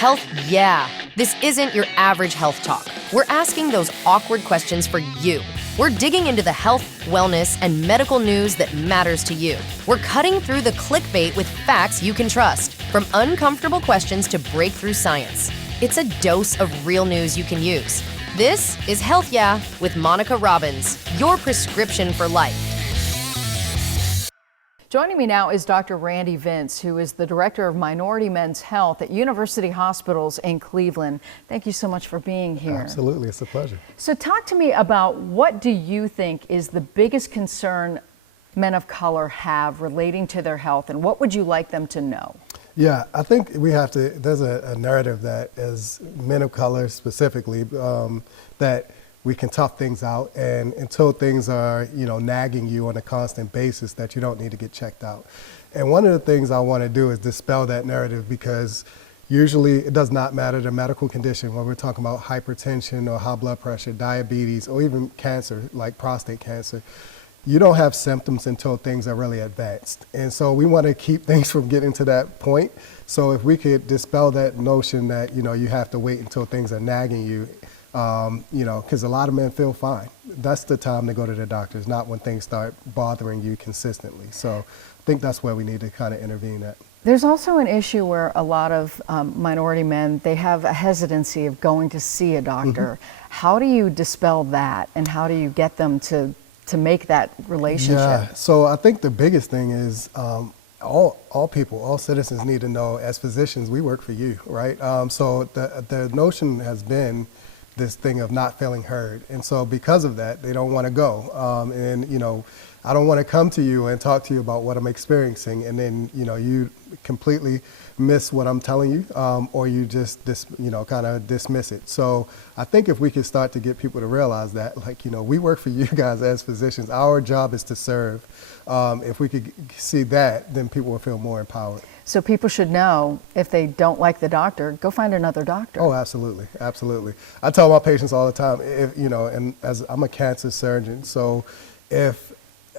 Health, yeah. This isn't your average health talk. We're asking those awkward questions for you. We're digging into the health, wellness, and medical news that matters to you. We're cutting through the clickbait with facts you can trust, from uncomfortable questions to breakthrough science. It's a dose of real news you can use. This is Health Yeah with Monica Robbins, your prescription for life. Joining me now is Dr. Randy Vince, who is the Director of Minority Men's Health at University Hospitals in Cleveland. Thank you so much for being here. Absolutely, it's a pleasure. So talk to me about what do you think is the biggest concern men of color have relating to their health, and what would you like them to know? Yeah, I think we have to, there's a narrative that as men of color specifically, that we can tough things out, and until things are, nagging you on a constant basis, that you don't need to get checked out. And one of the things I want to do is dispel that narrative, because usually it does not matter the medical condition when we're talking about hypertension or high blood pressure, diabetes, or even cancer like prostate cancer. You don't have symptoms until things are really advanced. And so we want to keep things from getting to that point. So if we could dispel that notion that, you have to wait until things are nagging you, because a lot of men feel fine. That's the time to go to the doctors, not when things start bothering you consistently. So I think that's where we need to kind of intervene at. There's also an issue where a lot of minority men, they have a hesitancy of going to see a doctor. Mm-hmm. How do you dispel that, and how do you get them to make that relationship? Yeah, so I think the biggest thing is all people, all citizens need to know, as physicians, we work for you, right? So the notion has been this thing of not feeling heard. And so because of that, they don't want to go. I don't want to come to you and talk to you about what I'm experiencing, and then, you completely miss what I'm telling you, or you just, kind of dismiss it. So I think if we could start to get people to realize that, we work for you guys as physicians. Our job is to serve. If we could see that, then people will feel more empowered. So people should know, if they don't like the doctor, go find another doctor. Oh, absolutely, absolutely. I tell my patients all the time, and as I'm a cancer surgeon, so if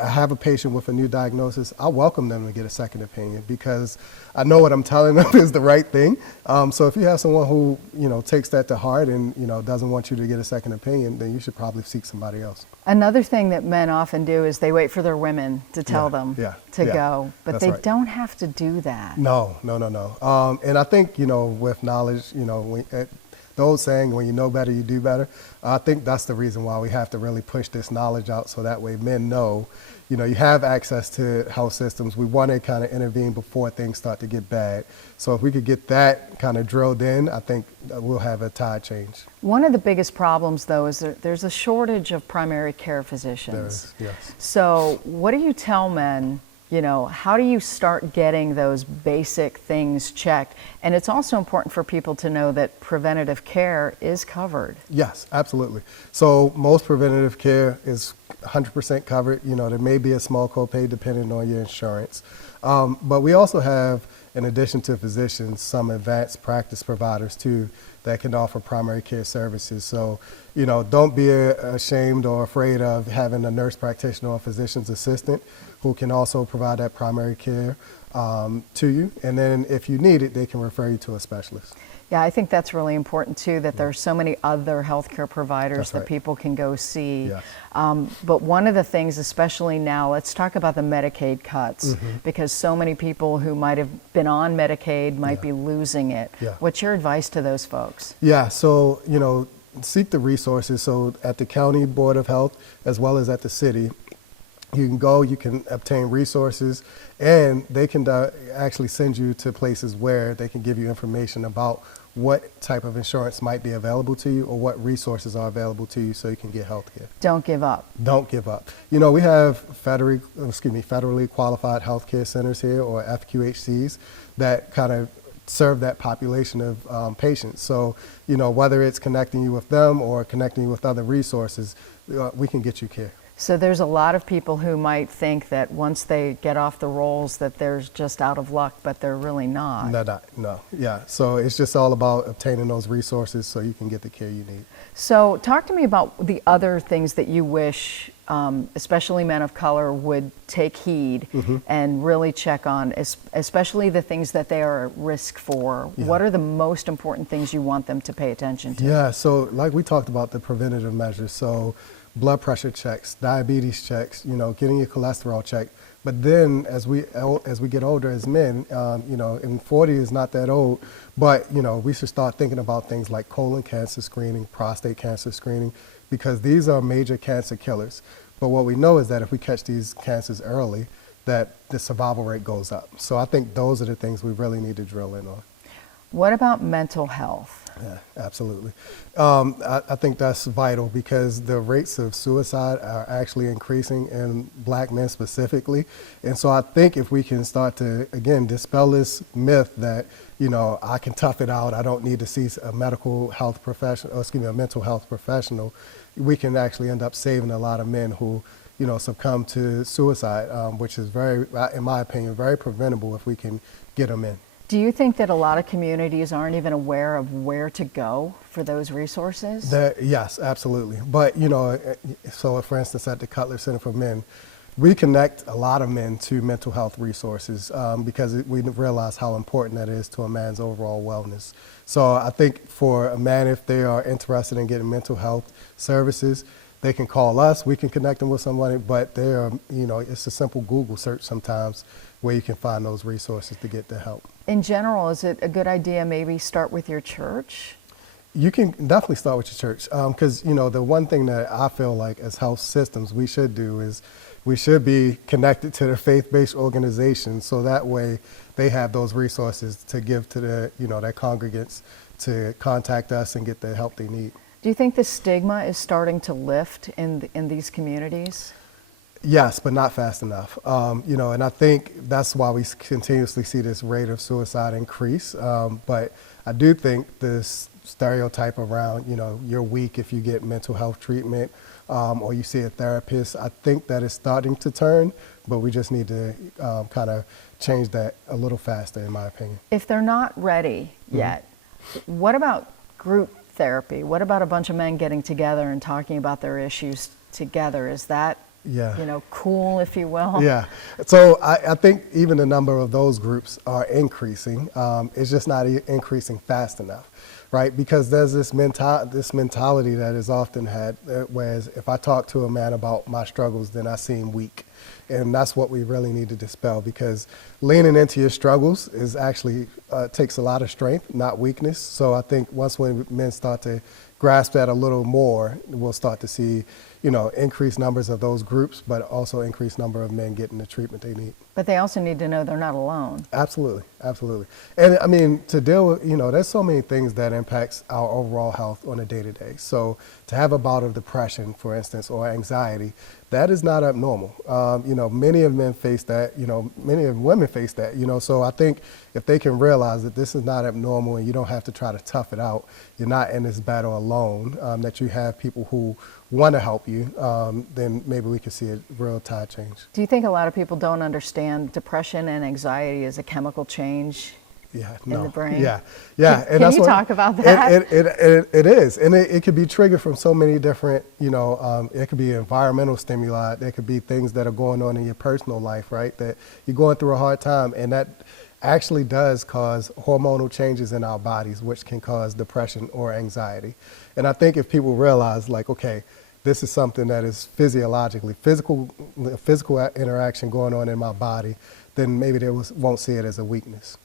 I have a patient with a new diagnosis, I welcome them to get a second opinion, because I know what I'm telling them is the right thing. So if you have someone who, takes that to heart and, doesn't want you to get a second opinion, then you should probably seek somebody else. Another thing that men often do is they wait for their women to tell them to go, but that's they right. don't have to do that. No. And I think, with knowledge, the old saying, when you know better, you do better. I think that's the reason why we have to really push this knowledge out, so that way men know, you have access to health systems. We want to kind of intervene before things start to get bad. So if we could get that kind of drilled in, I think we'll have a tide change. One of the biggest problems, though, is that there's a shortage of primary care physicians. There is, yes. So what do you tell men? How do you start getting those basic things checked? And it's also important for people to know that preventative care is covered. Yes, absolutely. So most preventative care is 100% covered. There may be a small copay depending on your insurance. But we also have, in addition to physicians, some advanced practice providers too that can offer primary care services. So, don't be ashamed or afraid of having a nurse practitioner or physician's assistant who can also provide that primary care to you. And then if you need it, they can refer you to a specialist. Yeah, I think that's really important too, that there's so many other healthcare providers that people can go see. Yes. But one of the things, especially now, let's talk about the Medicaid cuts, because so many people who might have been on Medicaid might be losing it. Yeah. What's your advice to those folks? Yeah, so, seek the resources. So at the county board of health, as well as at the city, you can go, you can obtain resources, and they can actually send you to places where they can give you information about what type of insurance might be available to you, or what resources are available to you, so you can get health care. Don't give up. Don't give up. We have federally qualified healthcare centers here, or FQHCs, that kind of serve that population of patients. So, whether it's connecting you with them or connecting you with other resources, we can get you care. So there's a lot of people who might think that once they get off the rolls that they're just out of luck, but they're really not. No. Yeah. So it's just all about obtaining those resources so you can get the care you need. So talk to me about the other things that you wish especially men of color, would take heed and really check on, especially the things that they are at risk for? Yeah. What are the most important things you want them to pay attention to? Yeah, so like we talked about the preventative measures, so blood pressure checks, diabetes checks, getting your cholesterol checked. But then as we get older as men, and 40 is not that old, but we should start thinking about things like colon cancer screening, prostate cancer screening, because these are major cancer killers. But what we know is that if we catch these cancers early, that the survival rate goes up. So I think those are the things we really need to drill in on. What about mental health? Yeah, absolutely. I think that's vital because the rates of suicide are actually increasing in black men specifically. And so I think if we can start to, again, dispel this myth that, I can tough it out, I don't need to see a mental health professional, we can actually end up saving a lot of men who, succumb to suicide, which is very, in my opinion, very preventable if we can get them in. Do you think that a lot of communities aren't even aware of where to go for those resources? Yes, absolutely. But, so for instance, at the Cutler Center for Men, we connect a lot of men to mental health resources because we realize how important that is to a man's overall wellness. So I think for a man, if they are interested in getting mental health services, they can call us, we can connect them with somebody, but they are, it's a simple Google search sometimes where you can find those resources to get the help. In general, is it a good idea maybe start with your church? You can definitely start with your church because, the one thing that I feel like as health systems we should do is we should be connected to the faith-based organizations so that way they have those resources to give to their congregants to contact us and get the help they need. Do you think the stigma is starting to lift in these communities? Yes, but not fast enough. And I think that's why we continuously see this rate of suicide increase. But I do think this stereotype around, you're weak if you get mental health treatment or you see a therapist, I think that is starting to turn, but we just need to kind of change that a little faster, in my opinion. If they're not ready yet, what about group therapy? What about a bunch of men getting together and talking about their issues together? Is that cool, if you will? Yeah. So I think even the number of those groups are increasing. It's just not increasing fast enough, right? Because there's this mentality that is often had, whereas if I talk to a man about my struggles, then I seem weak. And that's what we really need to dispel, because leaning into your struggles is actually takes a lot of strength, not weakness. So I think once when men start to grasp that a little more, we'll start to see, increased numbers of those groups, but also increased number of men getting the treatment they need. But they also need to know they're not alone. Absolutely, absolutely. And I mean, to deal with, there's so many things that impacts our overall health on a day-to-day. So to have a bout of depression, for instance, or anxiety, that is not abnormal. Many of men face that, many of women face that, so I think if they can realize that this is not abnormal and you don't have to try to tough it out, you're not in this battle alone, that you have people who want to help you, then maybe we can see a real tide change. Do you think a lot of people don't understand depression and anxiety is a chemical change in the brain? Yeah. Can you talk about that? It is, and it could be triggered from so many different, it could be environmental stimuli, there could be things that are going on in your personal life, right, that you're going through a hard time, and that actually does cause hormonal changes in our bodies, which can cause depression or anxiety. And I think if people realize, like, okay, this is something that is physical interaction going on in my body, then maybe they won't see it as a weakness.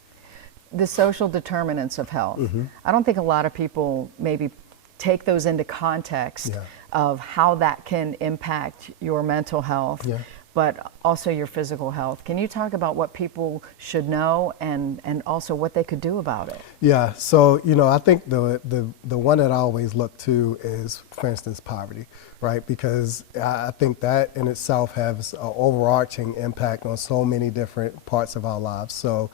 The social determinants of health. I don't think a lot of people maybe take those into context of how that can impact your mental health, but also your physical health. Can you talk about what people should know and also what they could do about it? Yeah, so, I think the one that I always look to is, for instance, poverty, right? Because I think that in itself has an overarching impact on so many different parts of our lives. So,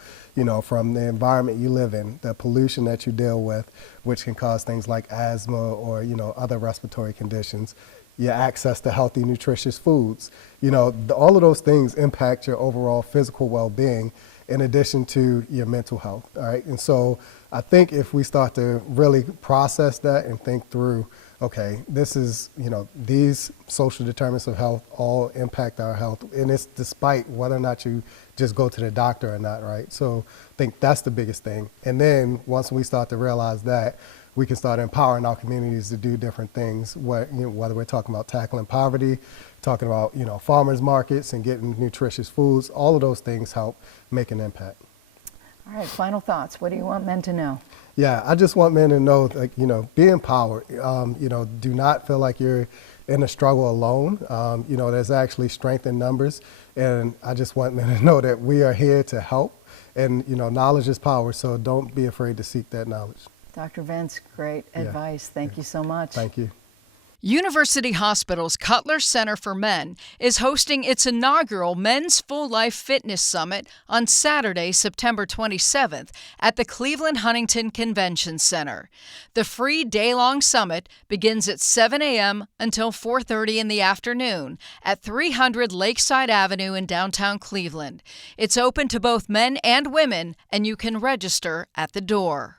from the environment you live in, the pollution that you deal with, which can cause things like asthma or, other respiratory conditions, your access to healthy, nutritious foods. All of those things impact your overall physical well-being in addition to your mental health, all right? And so I think if we start to really process that and think through okay, this is, these social determinants of health all impact our health, and it's despite whether or not you just go to the doctor or not, right? So I think that's the biggest thing. And then once we start to realize that, we can start empowering our communities to do different things, whether we're talking about tackling poverty, talking about, farmers markets and getting nutritious foods, all of those things help make an impact. All right, final thoughts. What do you want men to know? Yeah, I just want men to know, be empowered. Do not feel like you're in a struggle alone. There's actually strength in numbers. And I just want men to know that we are here to help. And, knowledge is power, so don't be afraid to seek that knowledge. Dr. Vince, great advice. Thank you so much. Thank you. University Hospital's Cutler Center for Men is hosting its inaugural Men's Full Life Fitness Summit on Saturday, September 27th at the Cleveland Huntington Convention Center. The free day-long summit begins at 7 a.m. until 4:30 in the afternoon at 300 Lakeside Avenue in downtown Cleveland. It's open to both men and women, and you can register at the door.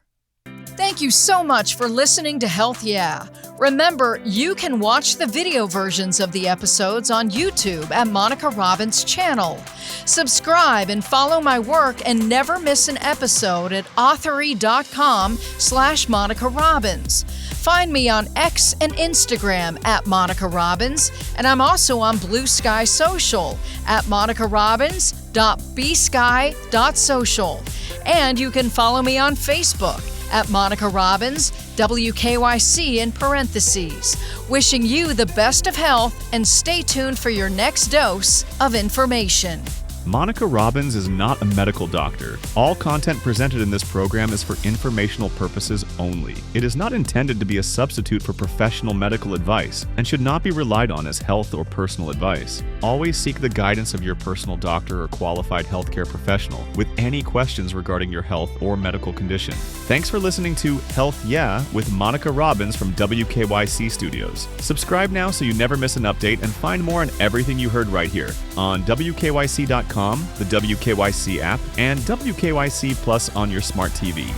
Thank you so much for listening to Health Yeah. Remember, you can watch the video versions of the episodes on YouTube at Monica Robbins' channel. Subscribe and follow my work and never miss an episode at author.com/Monica Robbins. Find me on X and Instagram at Monica Robbins, and I'm also on Blue Sky Social at monicarobbins.bsky.social. And you can follow me on Facebook at Monica Robbins, WKYC in parentheses. Wishing you the best of health, and stay tuned for your next dose of information. Monica Robbins is not a medical doctor. All content presented in this program is for informational purposes only. It is not intended to be a substitute for professional medical advice and should not be relied on as health or personal advice. Always seek the guidance of your personal doctor or qualified healthcare professional with any questions regarding your health or medical condition. Thanks for listening to Health Yeah with Monica Robbins from WKYC Studios. Subscribe now so you never miss an update, and find more on everything you heard right here on WKYC.com, the WKYC app, and WKYC Plus on your smart TV.